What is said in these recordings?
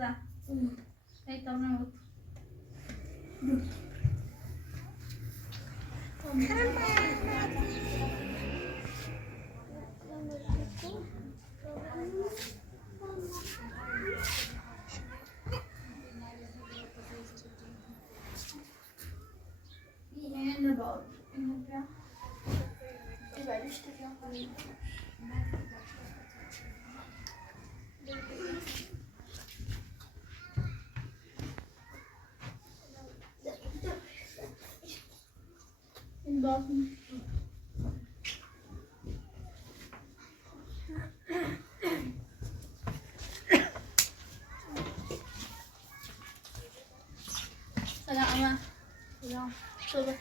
जा काही तर नाही होत سلام سلام صبح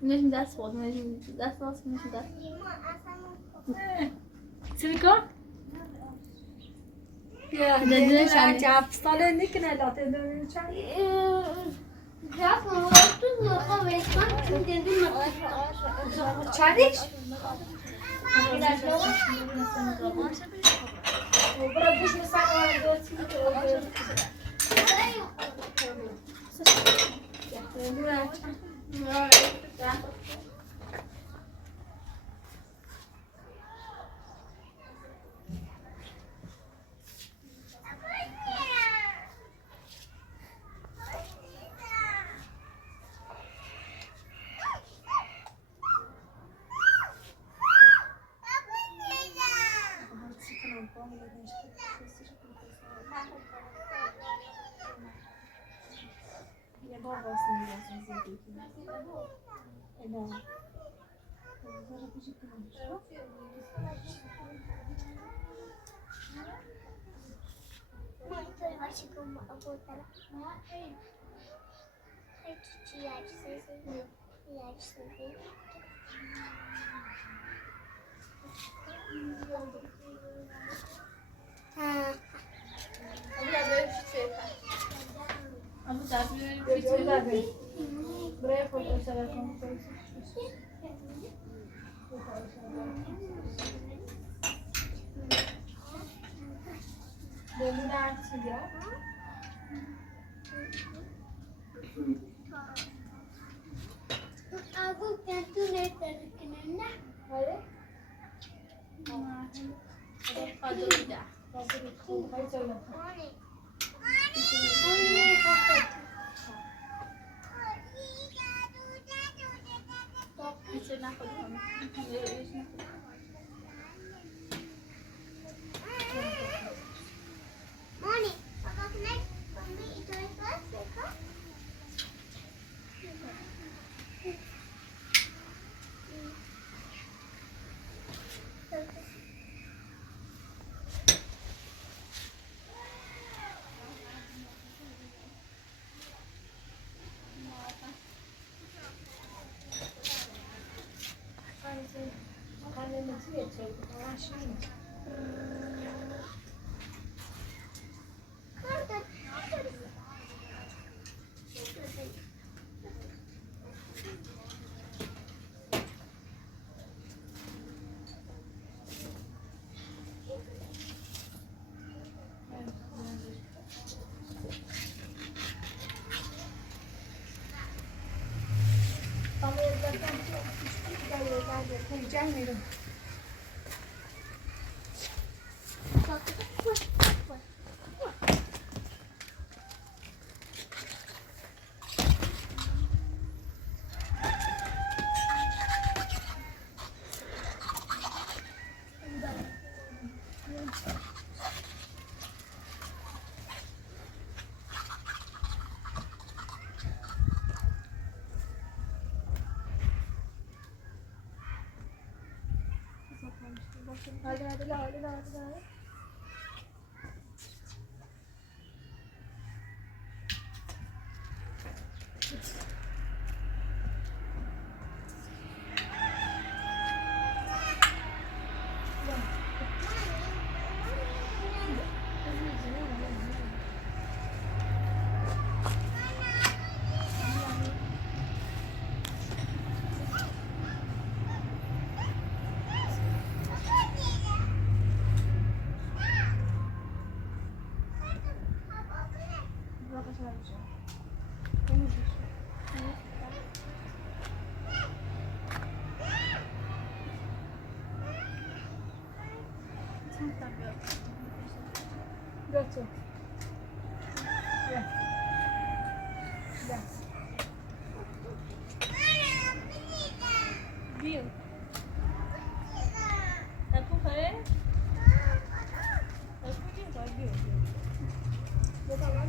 Nicht das Wort, nicht das Wort, nicht das. Sirko? Ya, Dedi sen hapistane ne kadar dedi sen? Ya, tu logo ves más que dedim Çay iç. Bırak düşme sen orada. Ama daha bir Buraya fotoğraflar koyalım. Bunu da açacağız. Aku tentu letter kenapa? Hayır. fazla da. Hayır söyle. Bisa nak kalau Moni, apa kena? Kami itu ikhlas, ya? Gelmeyelim. هذا لا Go. Yeah. Viu? Tá com fé? Tá com quem vai, viu? Vou pra lá.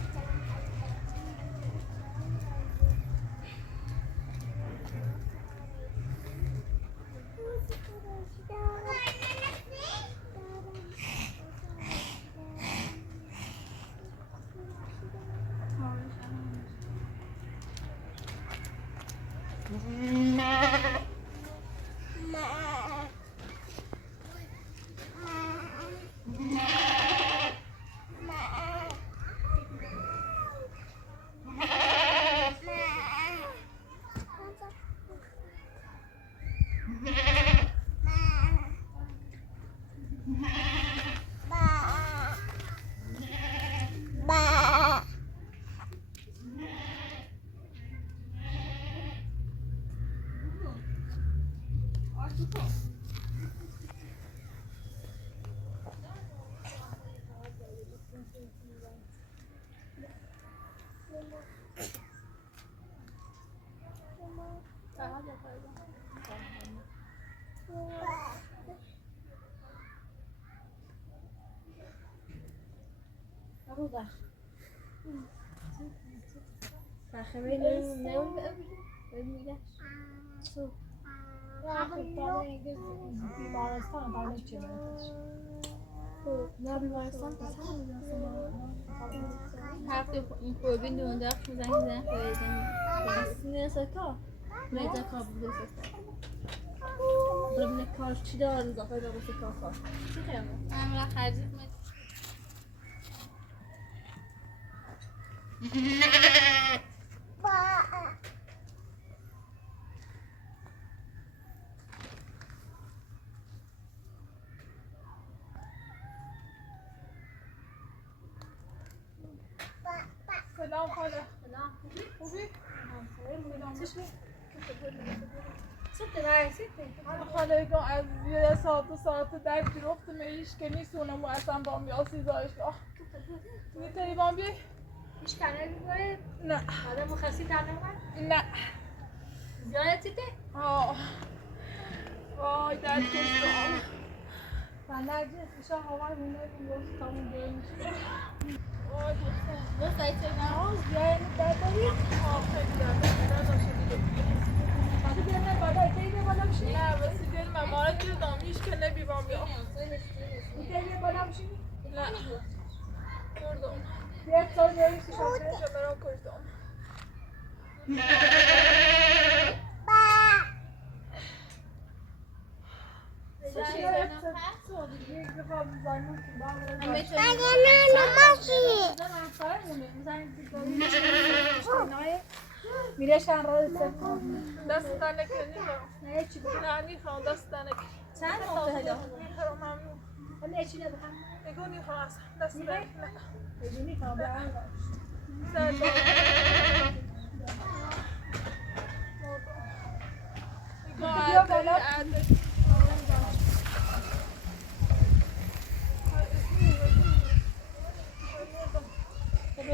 Arrudar. Saxemeyi ne oldu? Ölmeyecek. Su. بیمارستان برای چه نه بیمارستان پسر هفته این خوبی دونده زنگ خویدن نه سکا نه کار بوده سسته برای کار چی داره اضافه به سکا کار چی خیمه؟ امرا خرجیت میده سلام خاله سلام خوبی؟ سته رای سته خاله بگم از یه ساعت و ساعت در گرفتم ایش که نیستونم و اصلا با میاسی زایش میتونی با بیای؟ هیچ کنه بیگوه؟ نه آدم مخصی تنه نه زیاده چیته؟ وای درد کشتم و نرگس ایشا هوا رونه بیوست تامون برمیشه وای دوستم دو سایت نه زیاد درد داری؟ خیلی درد داشته دیگه چی بیرمه بالا ایتایی بالا بشی؟ نه بسی دل ممارت کردم هیچ که نبیبام بیا ایتایی بالا بشی؟ نه کردم یک سال بیایستی شاکرش برام کردم میرشن را دست تنه کنی نه چی بگم نه نیخوام دست تنه چند موقع هلا؟ میخوام ممنون نه چی نبخم؟ نگو نیخوام اصلا دست تنه نه نیخوام برم بیا بالا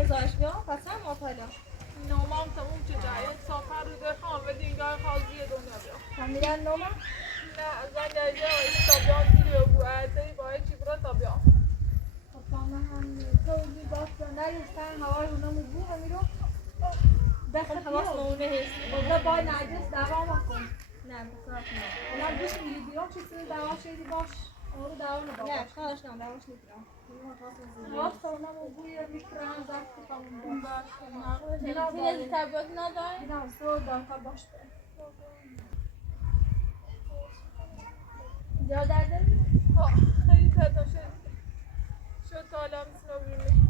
بزارش بیام پس هم آفالا نومام تموم چه جایی سافر رو بخوام و دیگه خواهی دنیا بیام فهمیدن نومم؟ نه زن جایی تا بیام دیگه بوده باید چی برا تا بیام خواهمه هم تو بی باز نریستن هوای اونم بو همیرو بخیر حواس مونه هست بوده با نرگس دوام کن نه بسرعت نه اونم دوست میری بیرون چیزی دوام شدی باش آره دعوا نبود. نه کارش نم دعواش نمیکنم. راست اونم بوی میکران زد که تموم باش. تینه تباک نداره؟ دیدم سو داخل باش. جا درده؟ خیلی زدم شد تا حالا میتونم ببینیم.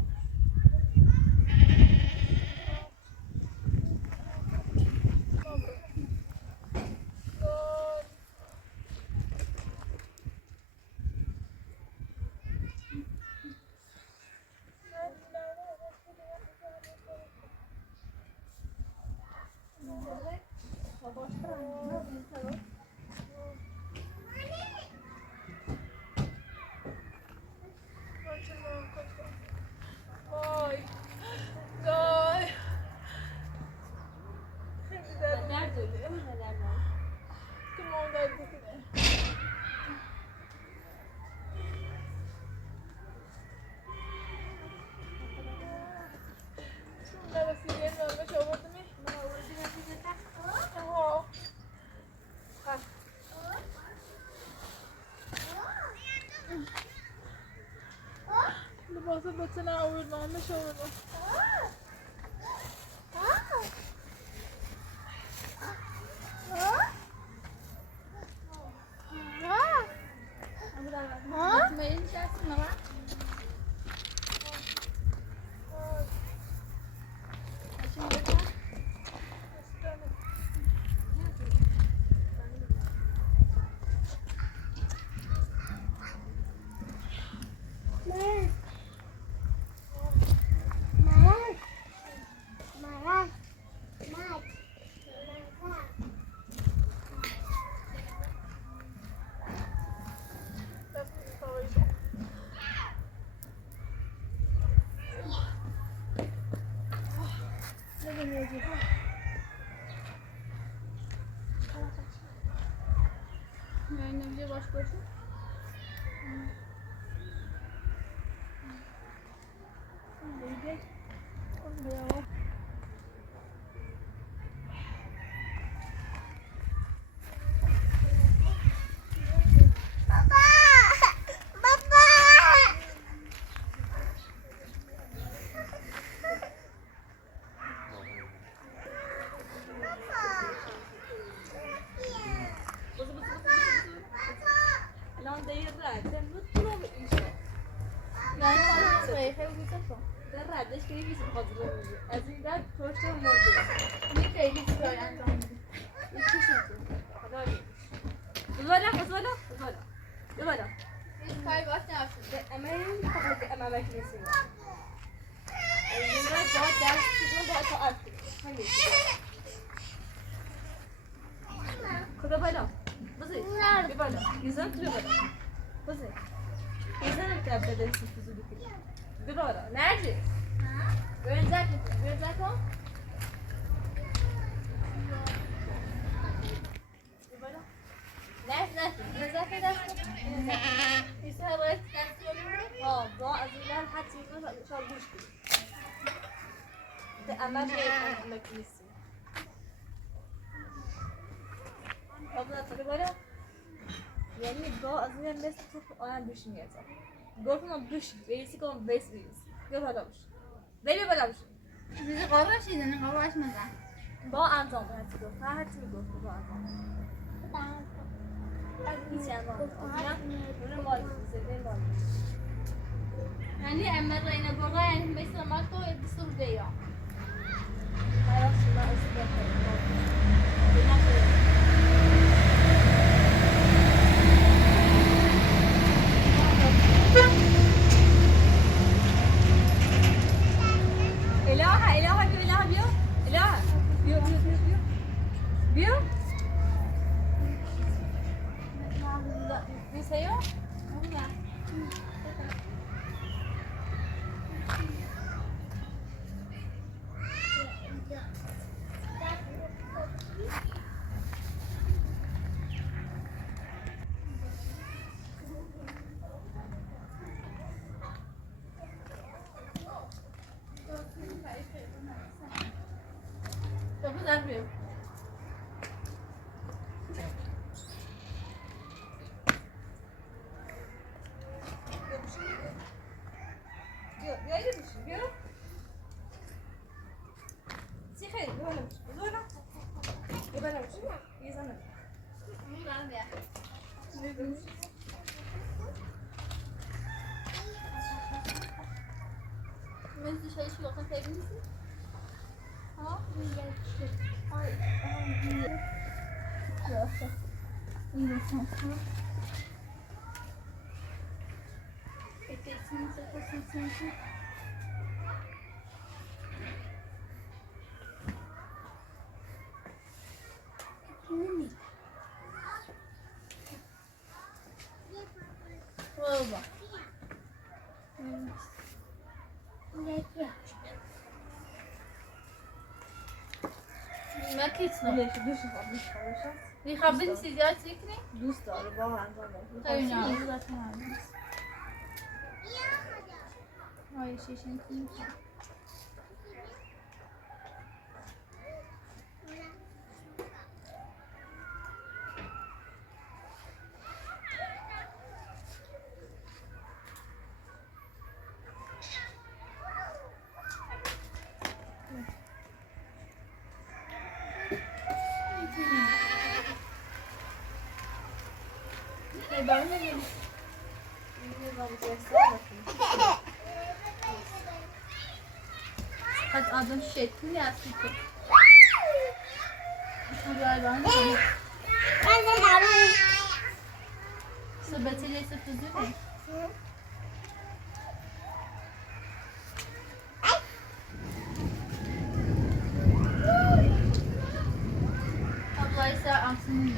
وای دای خیلی درد درد داری؟ که ما درد بکنه نه رسیدیم نامش آوردمی؟ آها لباس بچه نه آورد نامش آوردم مطمئن شستی نما؟ نمیشه باش باشی؟ ردش که یکی خاطره میگه از این درد پشت مرده این خیلی کاری انجام میدی. یکی شده خدا بزالا بزالا هیچ کاری باش نباشید. اما این خواهد اما بکی نسیم این را باید درست شدن باید تا عرض خدا بالا بزی بی بالا یزن تو بی بالا بزی یزن که بدن سیفت زودی کنی بی بالا نرجی بریم زکن نه بزاف دست ایسا باید دستی با از این لحظه حتی میگم شاید گوش کنی ده اما شاید مکنیسی بالا یعنی با از این مثل تو آن دوش میاد گفتم دوش بیسی کنم بیس بیا بالا باش بیا بالا باش بیزی قابش دیدن قابش مزن با انجام هستی گفت هر چی میگفت با انجام هیچ انجام نه مال زده مال یعنی امر اینه بابا یعنی مثل ما تو دستور دیا خلاص ما استفاده شایش واقعا تبینیسی؟ ها؟ این رسان ها اتسیم سپاسیم بابا ما کیت نه میخوابین سیزیات میکنی؟ دوست داره با انجام بده. خیلی نه های شیشن کنیم قد آدم شیطونی هستی تو صبتی لیسه تو زونه ablaysa amsın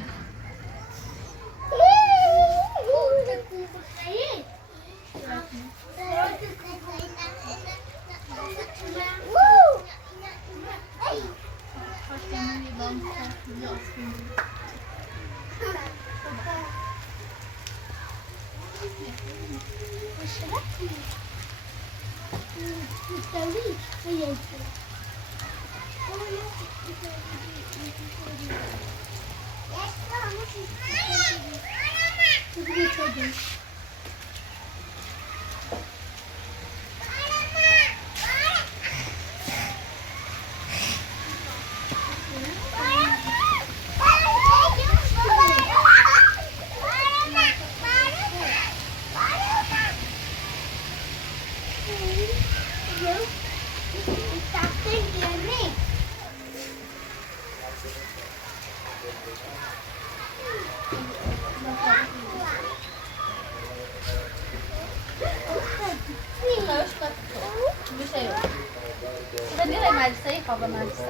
خواب مدرسه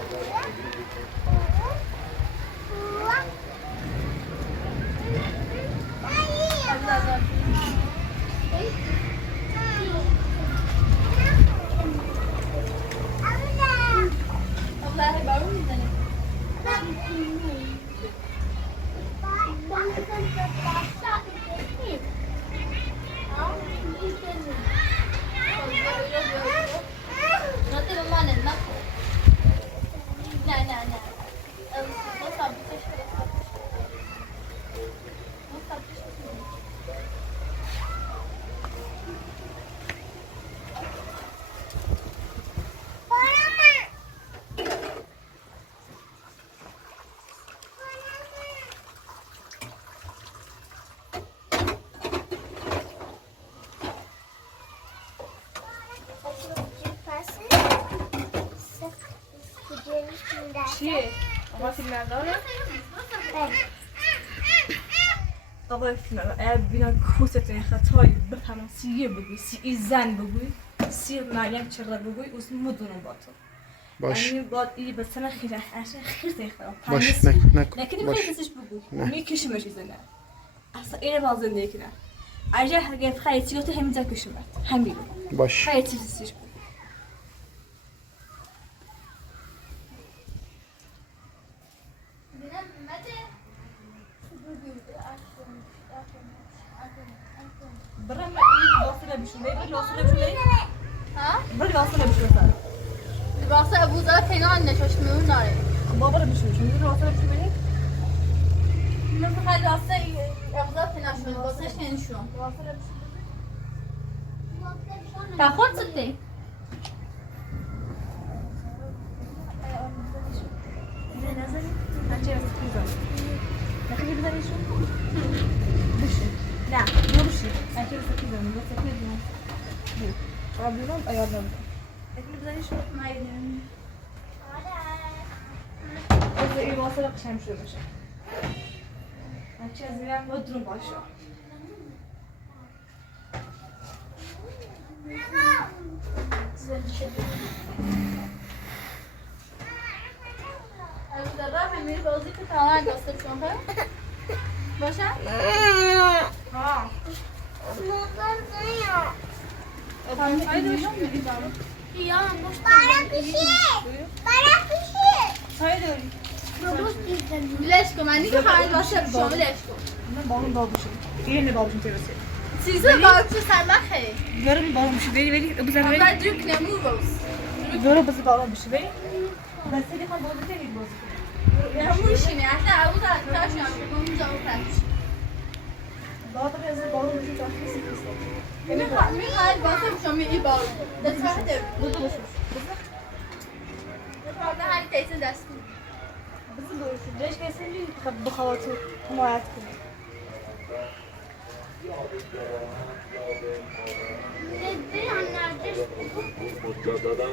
والله بارون میزنه ناطر مامان ناطر نه نه نه چیه؟ آقا فیلم نداره؟ آقا فیلم نداره اگر بینا کوتتون خطایی بفهمم سیه بگوی سی زن بگوی سی مریم چرا بگوی اوز مدونم با تو باش یعنی باید ای بسنه خیلی خیر تخیرم باش نکنیم باش خیلی بسش بگوی میکشمش ایزنه اصلا اینه باز زندگی کنه اگر اگر خیلی چیزی تو همینجا کشمت همین باش خیلی چیزیش بگوی برام این واسه نمیشه ها؟ برای واسه نمیشه مثلا واسه ابوذر پیمان نشوش میون داره بابا رو میشه میشه واسه نمیشه من فقط واسه ابوذر پیمان شون واسه شنشون تاخد سبته نه برو بشین. اگه سکی زنم، سکی زنم. شما بیرون ایار نمی‌کنم. اگه بزنیش مایدن از این واسه قشنگ شده باشه بچه از میرم با درون باشه از داره همین بازی که تمام دسته شما باشه؟ ها یا سایه داری لش کن من نیکه خواهد باشه شما لش کن من بالون بابوشم اینه بابوشم ترسه چیزا باکس سرمخه برم بالون بشه ولی بزن ولی اما دروک نمو باز برم بزن بالون بشه ولی بس دیگه خواهم بازی کنید بازی کنید همونشینه اصلا عوض از تاش هم اونجا و تاش بعد از بالون بشه تاخیصی میخواهد باشه شما ای بارو دست فرده بزن بزن فرده هر تیسه دستی بزن بزن ليش كيسلي بخواطر حمايات كده مجددا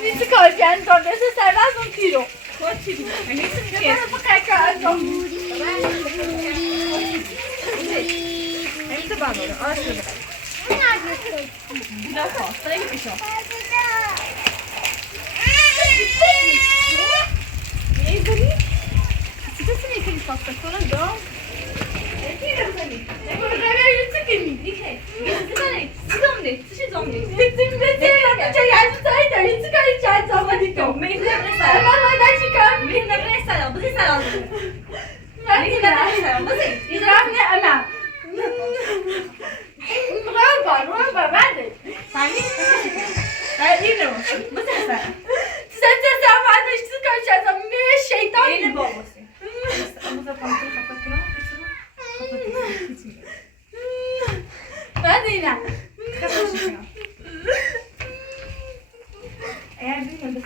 Dici corriendo, adesso stai dando un tiro. Eğer bilmiyorum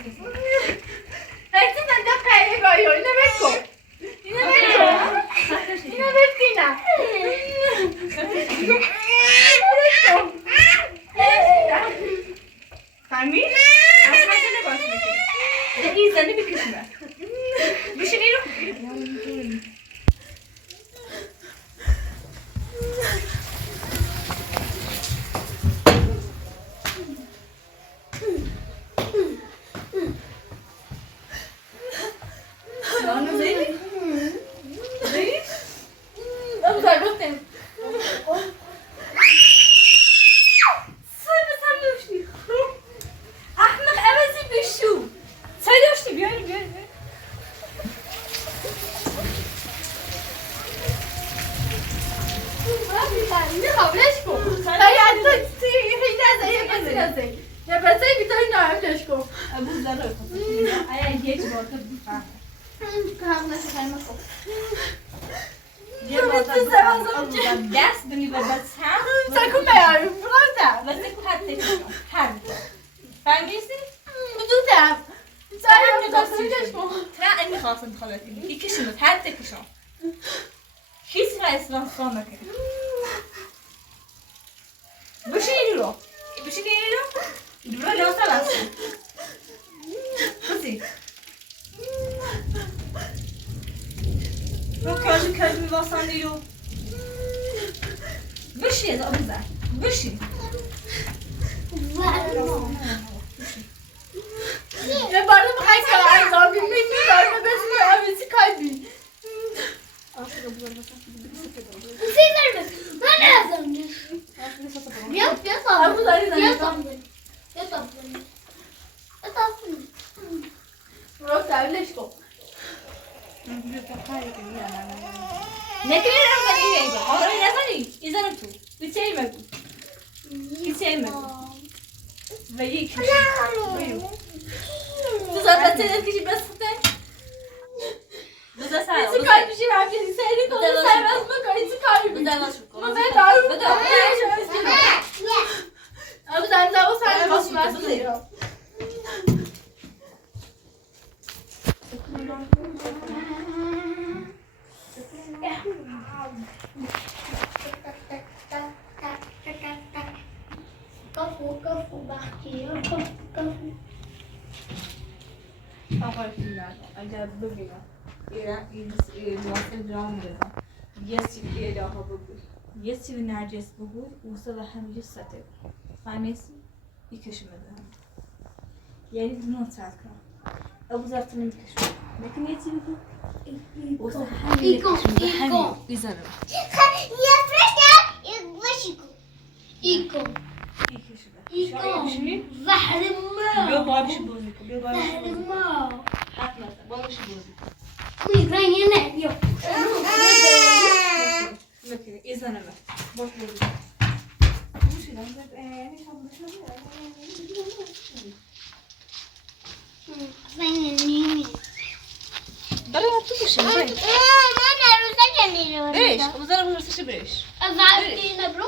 داره اگه یک بار تو بفهم Kahve nasıl kaymak o? یه بار دست بنی و بس هم سکون بیاریم برازم واسه پد تکشم پد فهمیستی؟ بدونم سعیم نگاستیدش کن نه این میخواستم خالتی یکیشون پد تکشم هیچ را اصلا خواهم نکنم بشه این رو بشه این رو لاسه بسته بسی رو کاج میباسن این رو بشی از آب زن بشی یه بار رو بخواهی که انجام بیم میدارم و بسیم آمیزی کایبی Sen verme. Ben ne yazarım? Yap Ama bu da ne Yap zaman? Yap Yap برو تبلیش کن نکردم ولی اینجا آره نزنی ایزنم تو بیچه مگو بیچه مگو و یک تو zaten senin kişi besiten بذار سر Bizi kaybışı var bizi seni konu sevmez mi kayısı kaybı بذار باش کن Ama ben daha بذار Ama sen daha o sen basmaz diyor Kafu bakıyor. Kafu. آقای فیلم اگر ببینم این واسه درام بدم یه سیبی الهه بگو یه سیبی نرجس بگو اوسا و همینجا سته فهمیسی یکشو بدم یعنی دونو ترک کنم ابو زرت نمیکشم لیکن یه سیبی بگو اوسا همین یکشو همین بیزنم İko. یکشو بدم İko. Zahırma. بیا بابیش بازی کن بیا بابیش بازی کن Zahırma. حرف نزن بابیش بازی کن Kuyruğun yine yok. نکنه ایزنم باش بازی کن برای تو بشه برای برش ابو زر ابو زرتش برش Azarkıyla bro.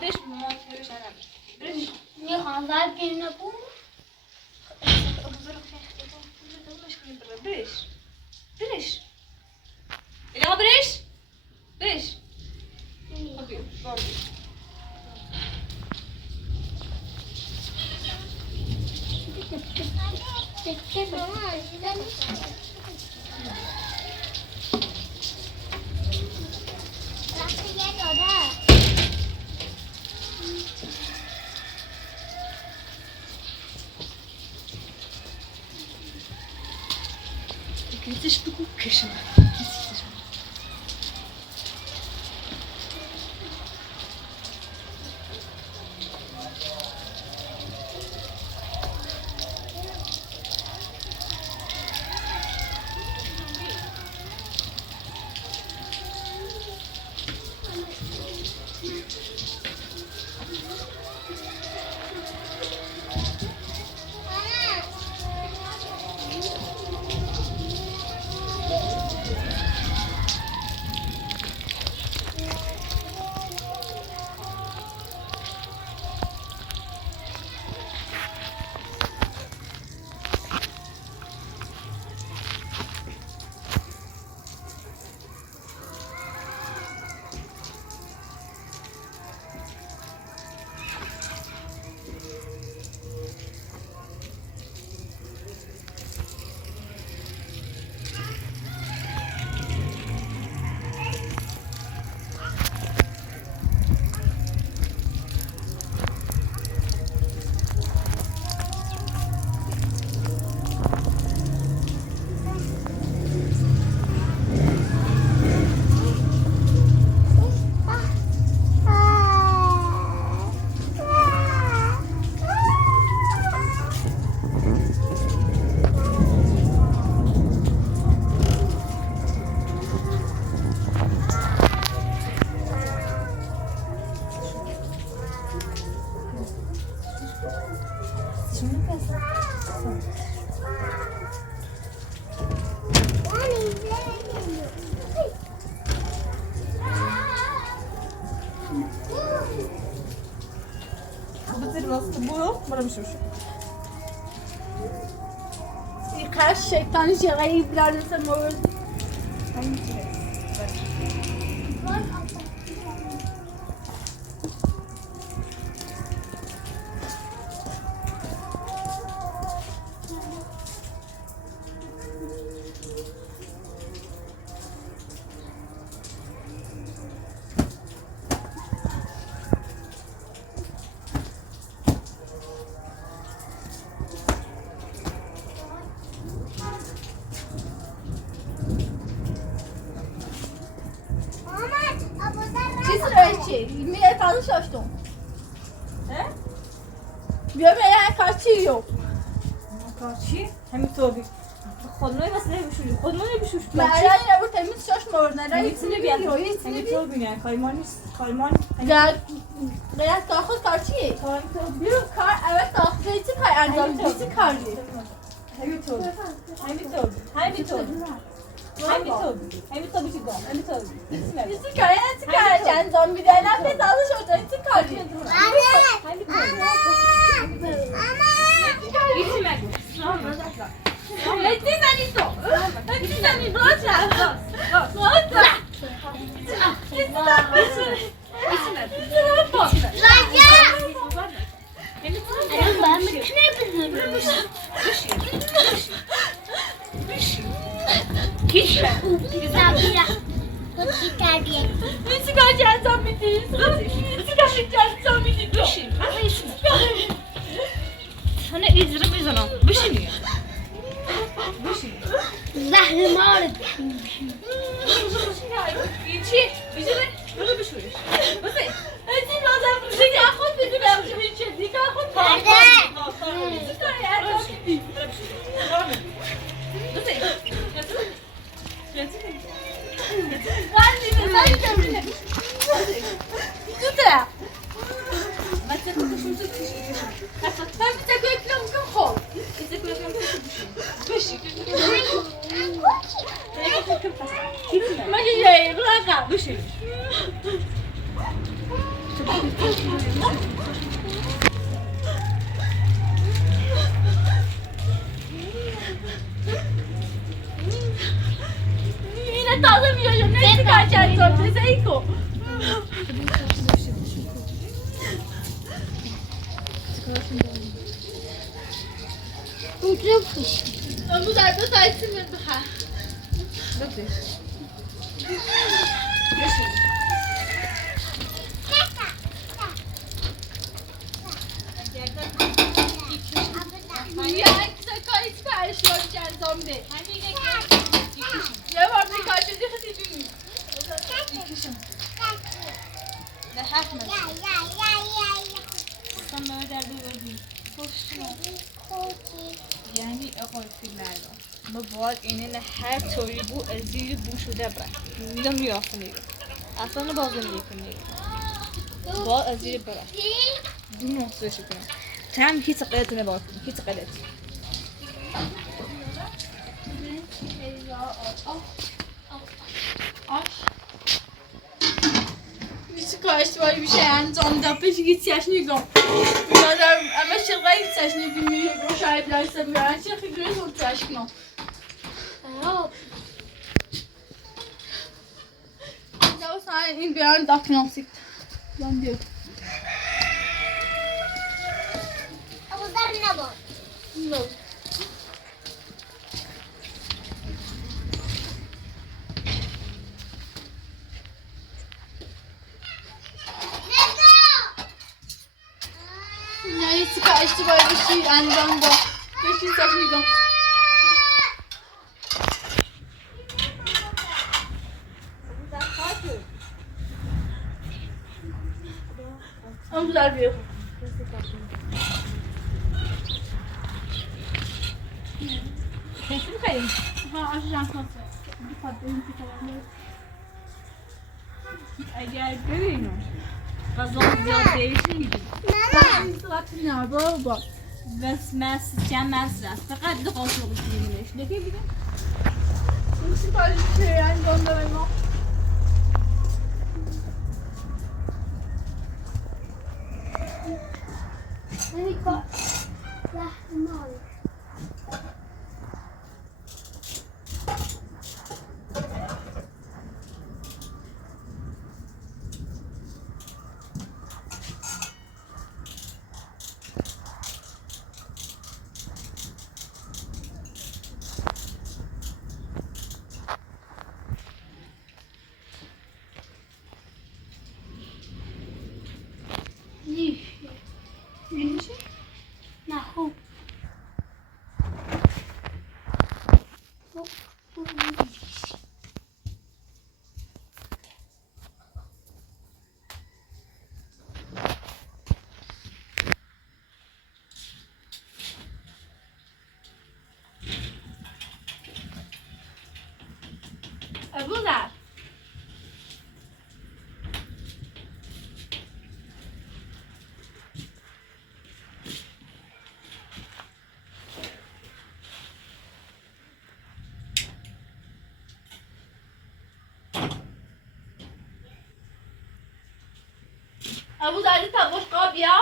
برش مامان برش انا برش Ne azarkıyla bu? ابو زر برش برش الهه برش برش اوكي بابي Gidиш bu kışın. خودمش این قرار شیطانی چقدر بلارد مورد میره تازه شاشتون بیا میره کارچی رو کارچی؟ همین توبی خودمونی بس نمیشوری خودمونی بشوش من الان رو تمیز شاش مورد نه همیتونه بیاد همین توبی نه کارمان نیست کارمان غیر تا خود کارچیه بیرو کار اول تا خود چی کار انجام بیسی کاری همین توبی همین توبی همین توبی همین توبی همین توبی چی دارم همین توبی بیسی کاری نه چی کاری انجام میده نه به تازه شده چی کاری همین توبی هیچی نگو هیچی زنی تو هیچی زنی راست راست Nisi kaçan zombi değil. Nisi kaçan zombi değil. Sana izrim izanam. Bişini. زهرمار İçi. Bişini. Böyle bir şey. Bakın. Hadi lazım. Şimdi akıl bizi ben bir şey değil. Akıl. Nerede? Nisi kaçan zombi değil. Güzel. Ben bir tek eklerim ki kol. ما جاي رقم Bişini. yine tadı mı yiyorum? Ne çıkaracağız sonra? Zeyko. Uçuyormuş. Bu da taysın mı daha? Ya kısa karış karışıyor zombi. Ya var bir karşı değil mi? Ne haklı? Sana derdi öldüm. یعنی آقای فیلمردان ما باید اینه هر طوری بو از زیر بو شده برد نمیافته نیرو اصلا بازو نمیکنه باید از زیر برد دو نقطه شکنه tam hiç قلتine bak hiç قلت Hiç karıştırmayı bir şey انجام داد پیش گیتیش نگم یادم اما چقدر گیتیش نگیم رو شاید لایسم میرن چه خیلی رو تاش کنم Ya sen in bir an dakika sikt. Lan diyor. Abuzlar ne bu? No. Ya hiç karıştırmayı bir şey انجام داد پیش گیتیش نگم Ama güzel bir yer. Kesin mi kayın? Ha açacağım nasıl? Bir patlayın bir falan. Eğer göreyim Gazon ziyad değişir Ben sıratın ya baba. بس ما سيستم مصرف فقط دو قاشق بگیریمش لکه بگم Nasıl bir şey yani gönderemem. Hani ابوذر ابوذر تا بشقا بیا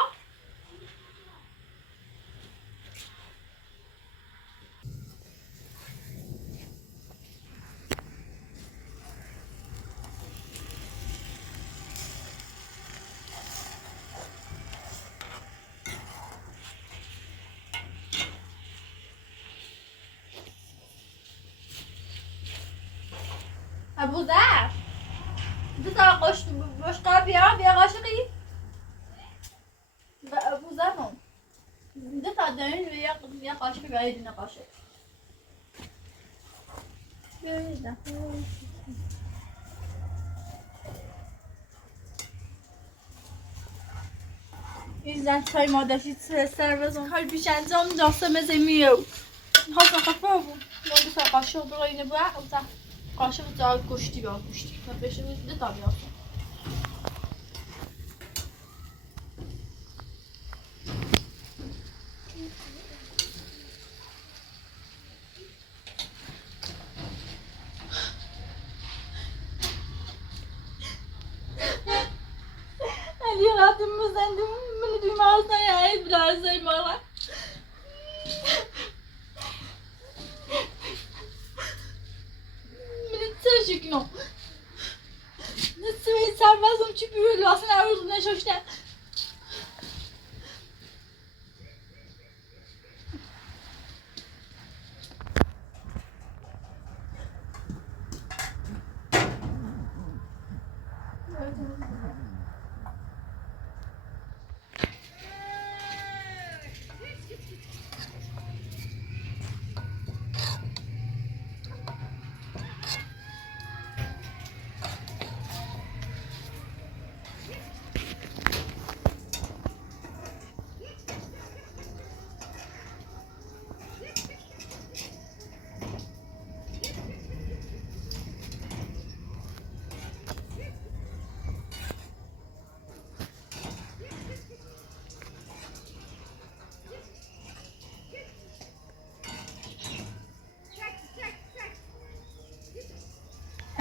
ابوذر دو تا بشقا بیا قاشقی و ابوذرم دو تا دارین و یه قاشق و یه دونه قاشق بیایید این زن چای مادرشی سر بزن کار بیش انجام جاسم زمیو حالا خفه بود من دو تا قاشق برای نبوه او تا قاشق تا گوشتی بیا گوشتی و بشه دو تا بیا علی راتم بزندم من دوی مازن عید برازای مالا من تشکنم نسوی سربازم چی بیولی اصلا عروض نشوشتم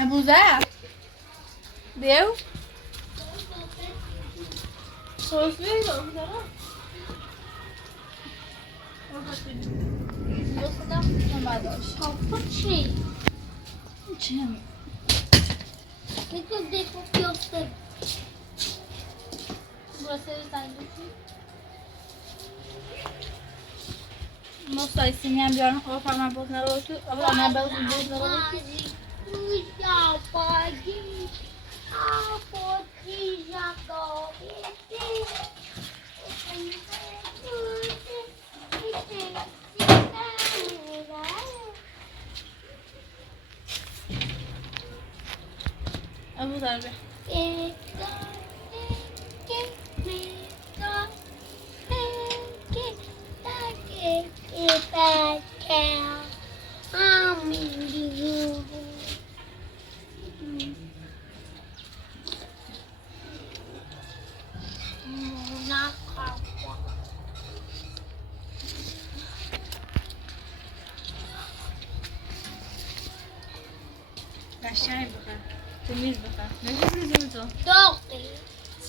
ابوذر بیو خوش بیو ابوذر دوستم نماداش چی؟ چیم بگو دیگه بیفته برسه زنجیسی مستایسینی هم بیارن خواه فرمان باز نرو تو اول من باز نرو تو Ya pagi, apa tidak kau ابوذر به قشنگ بخور تمیز بخور نمی‌ریزیم تو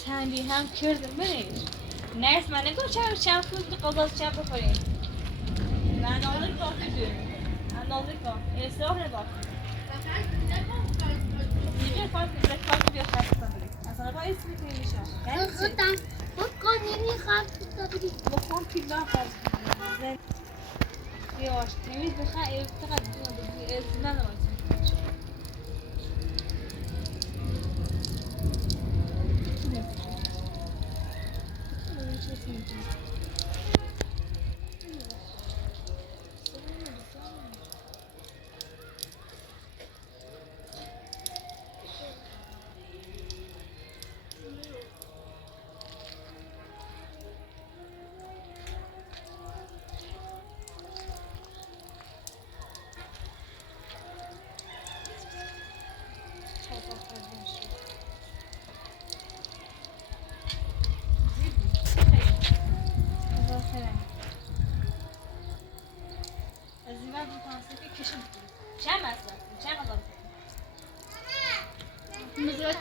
چندی هم کردم بریم نرس من نگو چند فوز قضاز چند بخوریم اندازه کافی داریم اندازه کافی اصلاح نگاه دیگه کافی بیا خرد کنیم اصلا با اسمی کنیم میشه بخون پیلا خرد کنیم بیاش تمیز بخور فقط ازمن باشیم هستی که کشم چند هست چند غذا مزرعة